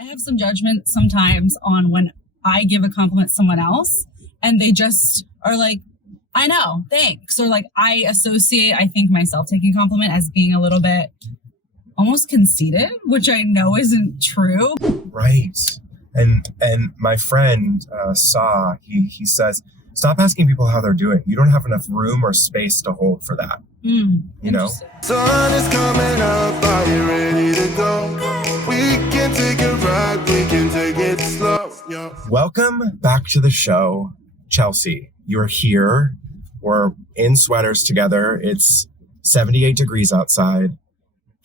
I have some judgment sometimes on when I give a compliment to someone else and they just are like, I know, thanks. Or like I think myself taking a compliment as being a little bit almost conceited, which I know isn't true. Right. And my friend he says, stop asking people how they're doing. You don't have enough room or space to hold for that. You know? Sun is coming up, are you ready to go? We can take a ride, we can take it slow. Yeah. Welcome back to the show, Chelsea. You're here. We're in sweaters together. It's 78 degrees outside.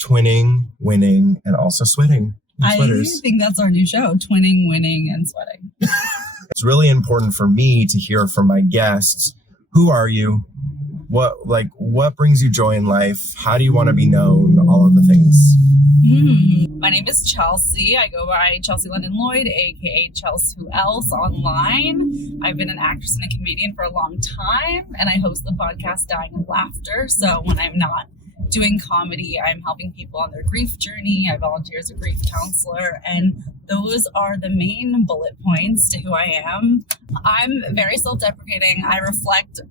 Twinning, winning, and also sweating. I think that's our new show, twinning, winning, and sweating. It's really important for me to hear from my guests. Who are you? What brings you joy in life? How do you want to be known? All of the things. My name is Chelsea. I go by Chelsea London Lloyd, aka Chelsea Who Else online. I've been an actress and a comedian for a long time, and I host the podcast Dying of Laughter. So when I'm not doing comedy, I'm helping people on their grief journey. I volunteer as a grief counselor, and those are the main bullet points to who I am. I'm very self-deprecating. I reflect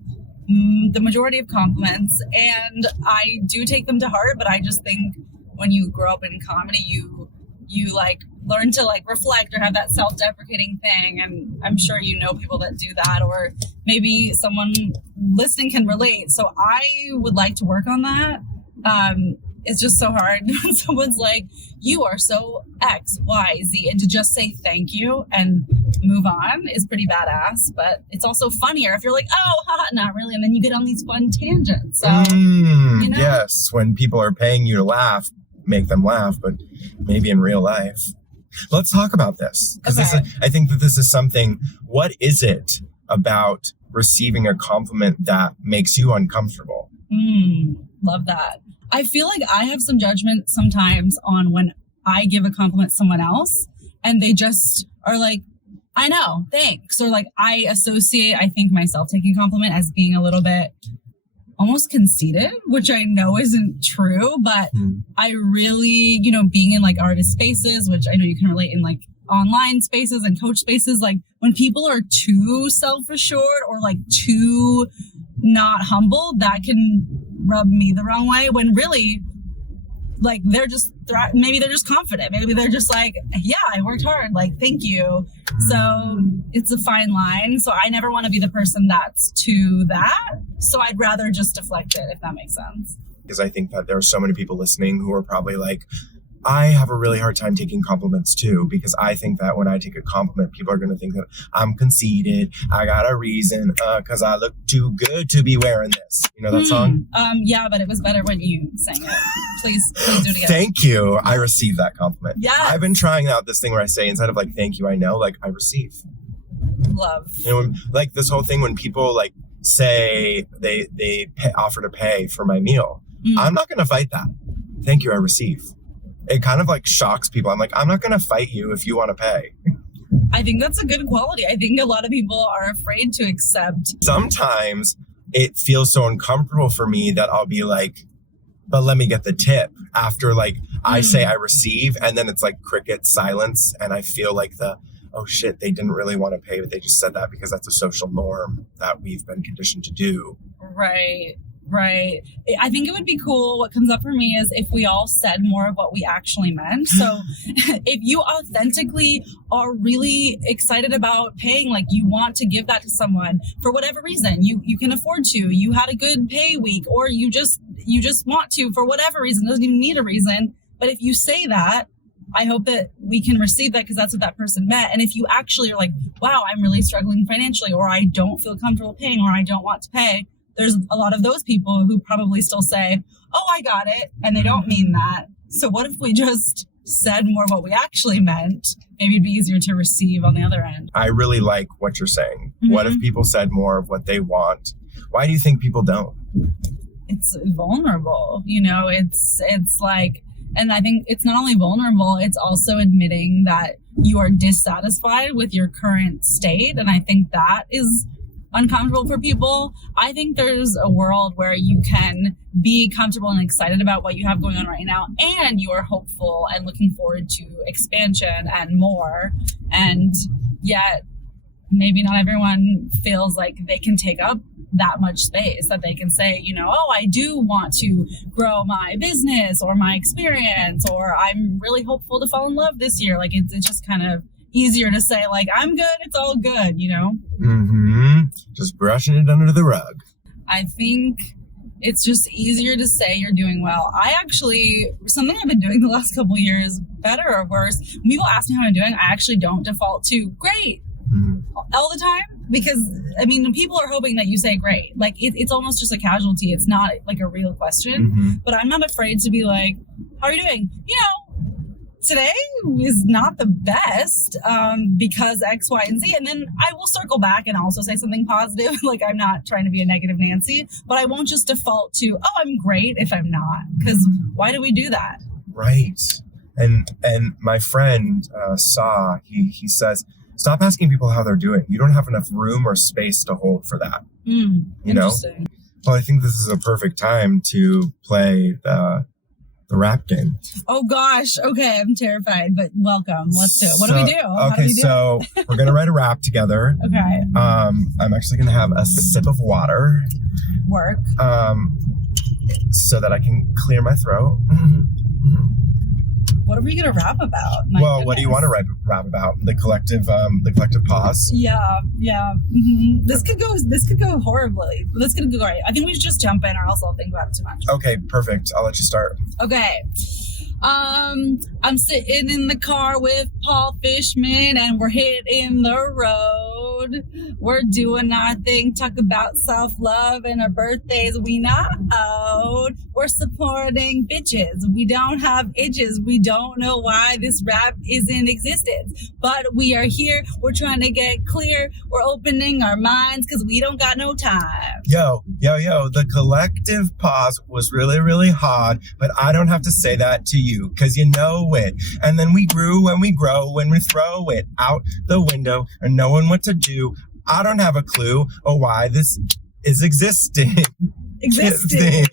the majority of compliments, and I do take them to heart, but I just think when you grow up in comedy, you like learn to like reflect or have that self-deprecating thing. And I'm sure you know people that do that, or maybe someone listening can relate. So I would like to work on that. It's just so hard when someone's like, you are so X, Y, Z, and to just say thank you and move on is pretty badass. But it's also funnier if you're like, oh, haha, not really. And then you get on these fun tangents. So, you know? Yes, when people are paying you to laugh, make them laugh, but maybe in real life. Let's talk about this. Because I think that this is something, what is it about receiving a compliment that makes you uncomfortable? Love that. I feel like I have some judgment sometimes on when I give a compliment to someone else and they just are like, I know, thanks. Or like I think myself taking a compliment as being a little bit almost conceited, which I know isn't true, but I really, being in like artist spaces, which I know you can relate in like online spaces and coach spaces, like when people are too self-assured or like too not humble, that can rub me the wrong way, when really like maybe they're just confident, maybe they're just like, yeah, I worked hard, like thank you. So it's a fine line. So I never want to be the person that's to that, so I'd rather just deflect it, if that makes sense. Because I think that there are so many people listening who are probably like, I have a really hard time taking compliments too, because I think that when I take a compliment, people are going to think that I'm conceited. I got a reason, because I look too good to be wearing this. You know that song? Yeah, but it was better when you sang it. Please do it again. Thank you. I received that compliment. Yeah. I've been trying out this thing where I say, instead of like, thank you, I know, like I receive. Love. Like this whole thing when people like say they offer to pay for my meal. I'm not going to fight that. Thank you, I receive. It kind of like shocks people. I'm like, I'm not going to fight you if you want to pay. I think that's a good quality. I think a lot of people are afraid to accept. Sometimes it feels so uncomfortable for me that I'll be like, but let me get the tip after like I say I receive, and then it's like cricket silence. And I feel like oh shit, they didn't really want to pay, but they just said that because that's a social norm that we've been conditioned to do. Right. I think it would be cool. What comes up for me is if we all said more of what we actually meant. So if you authentically are really excited about paying, like you want to give that to someone for whatever reason, you can afford to, you had a good pay week, or you just want to for whatever reason, doesn't even need a reason. But if you say that, I hope that we can receive that because that's what that person meant. And if you actually are like, wow, I'm really struggling financially, or I don't feel comfortable paying, or I don't want to pay, there's a lot of those people who probably still say, oh, I got it. And they don't mean that. So what if we just said more of what we actually meant? Maybe it'd be easier to receive on the other end. I really like what you're saying. What if people said more of what they want? Why do you think people don't? It's vulnerable. It's like, and I think it's not only vulnerable, it's also admitting that you are dissatisfied with your current state. And I think that is uncomfortable for people. I think there's a world where you can be comfortable and excited about what you have going on right now, and you are hopeful and looking forward to expansion and more. And yet maybe not everyone feels like they can take up that much space, that they can say, you know, oh, I do want to grow my business or my experience, or I'm really hopeful to fall in love this year. Like it's just kind of easier to say, like, I'm good, it's all good, you know? Just brushing it under the rug. I think it's just easier to say you're doing well. I actually, something I've been doing the last couple of years, better or worse, when people ask me how I'm doing, I actually don't default to great all the time, because I mean, people are hoping that you say great. Like it's almost just a casualty. It's not like a real question, but I'm not afraid to be like, how are you doing? You know, today is not the best because X, Y, and Z. And then I will circle back and also say something positive. Like I'm not trying to be a negative Nancy, but I won't just default to, oh, I'm great if I'm not. Because why do we do that? Right. And my friend Saw, he says, stop asking people how they're doing. You don't have enough room or space to hold for that. You know? Well, I think this is a perfect time to play the rap game. Oh gosh. Okay. I'm terrified, but welcome. Let's do it. What do we do? Okay. So we're going to write a rap together. Okay. I'm actually going to have a sip of water. Work. So that I can clear my throat. What are we going to rap about? What do you want to rap about? The collective pause? Yeah. This could go horribly. This could go great. I think we should just jump in, or else I'll think about it too much. Okay, perfect. I'll let you start. Okay. I'm sitting in the car with Paul Fishman, and we're hitting the road. We're doing our thing, talk about self-love and our birthdays we not owed. We're supporting bitches. We don't have itches. We don't know why this rap is in existence, but we are here. We're trying to get clear. We're opening our minds because we don't got no time. Yo, the collective pause was really, really hard, but I don't have to say that to you because you know it. And then we grew and we grow when we throw it out the window and knowing what to do. I don't have a clue of why this is existing. Existing.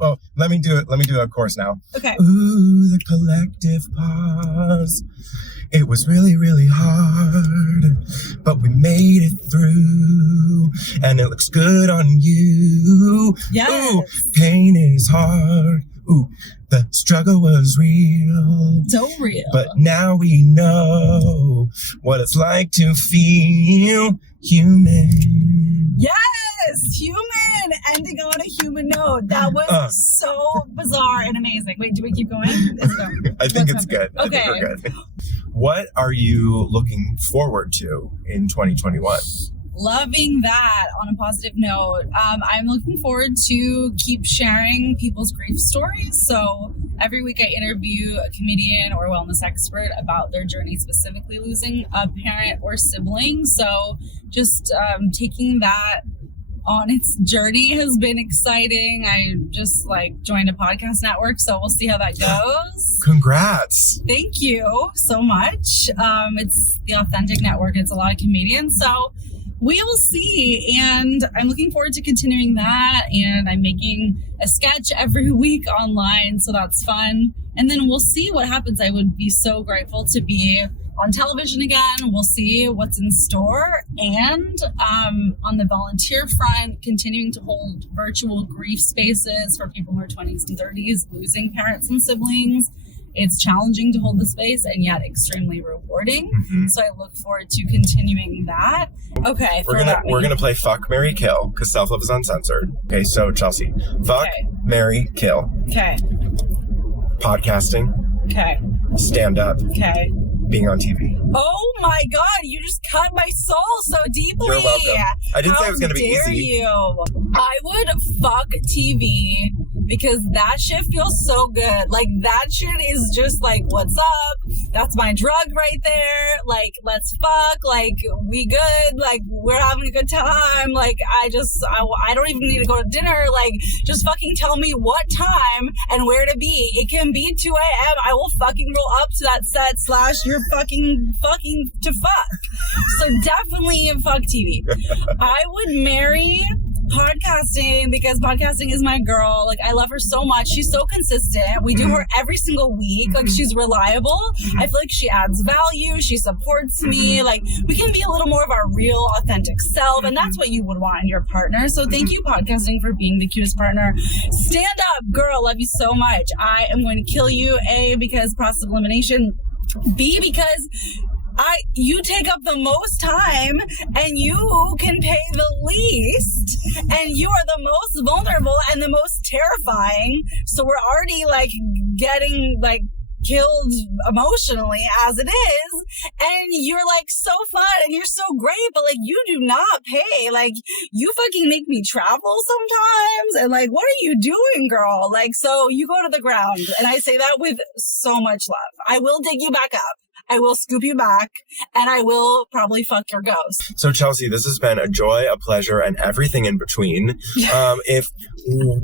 Oh, let me do it. Let me do a chorus now. Okay. Ooh, the collective pause. It was really, really hard, but we made it through, and it looks good on you. Yes. Ooh, pain is hard. Ooh, the struggle was real. So real. But now we know what it's like to feel human. Yes, human, ending on a human note. That was so bizarre and amazing. Wait, do we keep going? I think it's good. Okay. I think we're good. What are you looking forward to in 2021? Loving that. On a positive note, I'm looking forward to keep sharing people's grief stories. So every week I interview a comedian or wellness expert about their journey, specifically losing a parent or sibling. So just taking that on its journey has been exciting. I just joined a podcast network, so we'll see how that goes. Congrats. Thank you so much. It's the Authentic Network. It's a lot of comedians, so we will see. And I'm looking forward to continuing that. And I'm making a sketch every week online, so that's fun. And then we'll see what happens. I would be so grateful to be on television again. We'll see what's in store. And on the volunteer front, continuing to hold virtual grief spaces for people in their 20s and 30s, losing parents and siblings. It's challenging to hold the space and yet extremely rewarding. So I look forward to continuing that. Okay. We're gonna play Fuck, Marry, Kill because self-love is uncensored. Okay, so Chelsea, fuck, marry, kill. Okay. Podcasting. Okay. Stand up. Okay. Being on TV. Oh my God, you just cut my soul so deeply. You're welcome. I didn't say it was going to be easy. You? I would fuck TV because that shit feels so good. Like, that shit is just like, what's up? That's my drug right there. Like, let's fuck. Like, we good. Like, we're having a good time. Like, I don't even need to go to dinner. Like, just fucking tell me what time and where to be. It can be 2 a.m. I will fucking roll up to that set / you're fucking to fuck. So definitely fuck TV. I would marry podcasting because podcasting is my girl. Like, I love her so much. She's so consistent. We do her every single week. Like, she's reliable. I feel like she adds value. She supports me. Like, we can be a little more of our real, authentic self, and that's what you would want in your partner. So thank you, podcasting, for being the cutest partner. Stand up, girl. Love you so much. I am going to kill you, A, because process of elimination, B, because you take up the most time and you can pay the least and you are the most vulnerable and the most terrifying. So we're already like getting like killed emotionally as it is, and you're like so fun and you're so great, but like you do not pay. Like, you fucking make me travel sometimes, and like, what are you doing, girl? Like, so you go to the ground, and I say that with so much love. I will dig you back up. I will scoop you back, and I will probably fuck your ghost. So, Chelsea, this has been a joy, a pleasure, and everything in between.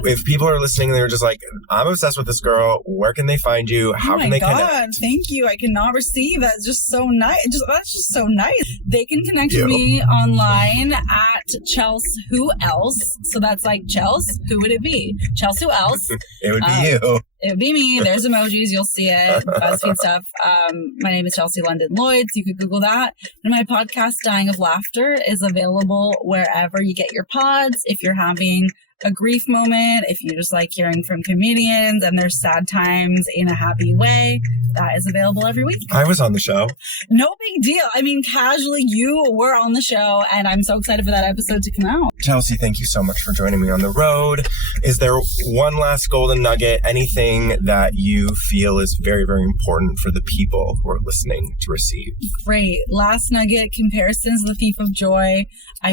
If people are listening and they're just like, I'm obsessed with this girl, where can they find you? How can they connect? Thank you. I cannot receive. That's just so nice. That's just so nice. They can connect with me online at Chelsea Who Else. So that's like Chelsea. Who would it be? Chelsea Who Else? It would be you. It would be me. There's emojis. You'll see it. BuzzFeed stuff. My name is Chelsea London Lloyd. So you could Google that. And my podcast, Dying of Laughter, is available wherever you get your pods. If you're having a grief moment, if you just like hearing from comedians and their sad times in a happy way, that is available every week. I was on the show. No big deal. I mean, casually, you were on the show, and I'm so excited for that episode to come out. Chelsea, thank you so much for joining me on the road. Is there one last golden nugget, anything that you feel is very, very important for the people who are listening to receive? Great. Last nugget, comparison's the thief of joy. I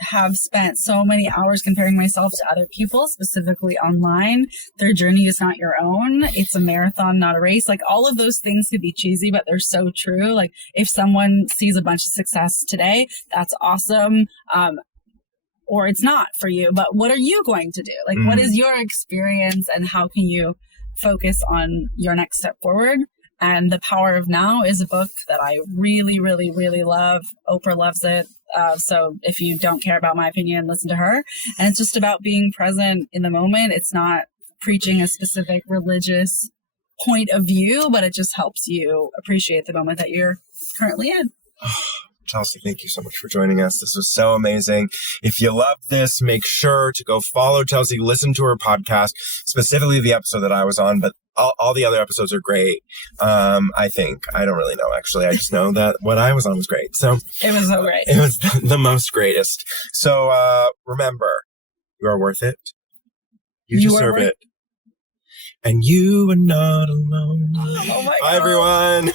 have spent so many hours comparing myself to other people, specifically online. Their journey is not your own. It's a marathon, not a race. Like, all of those things could be cheesy, but they're so true. Like, if someone sees a bunch of success today, that's awesome. Or it's not for you, but what are you going to do? Like, what is your experience, and how can you focus on your next step forward? And The Power of Now is a book that I really, really, really love. Oprah loves it. So if you don't care about my opinion, listen to her. And it's just about being present in the moment. It's not preaching a specific religious point of view, but it just helps you appreciate the moment that you're currently in. Chelsea, thank you so much for joining us. This was so amazing. If you loved this, make sure to go follow Chelsea, listen to her podcast, specifically the episode that I was on, but all the other episodes are great. I think. I don't really know, actually. I just know that what I was on was great. So it was so great. It was the most greatest. So remember, you are worth it. You deserve it. And you are not alone. Oh my God. Bye, everyone.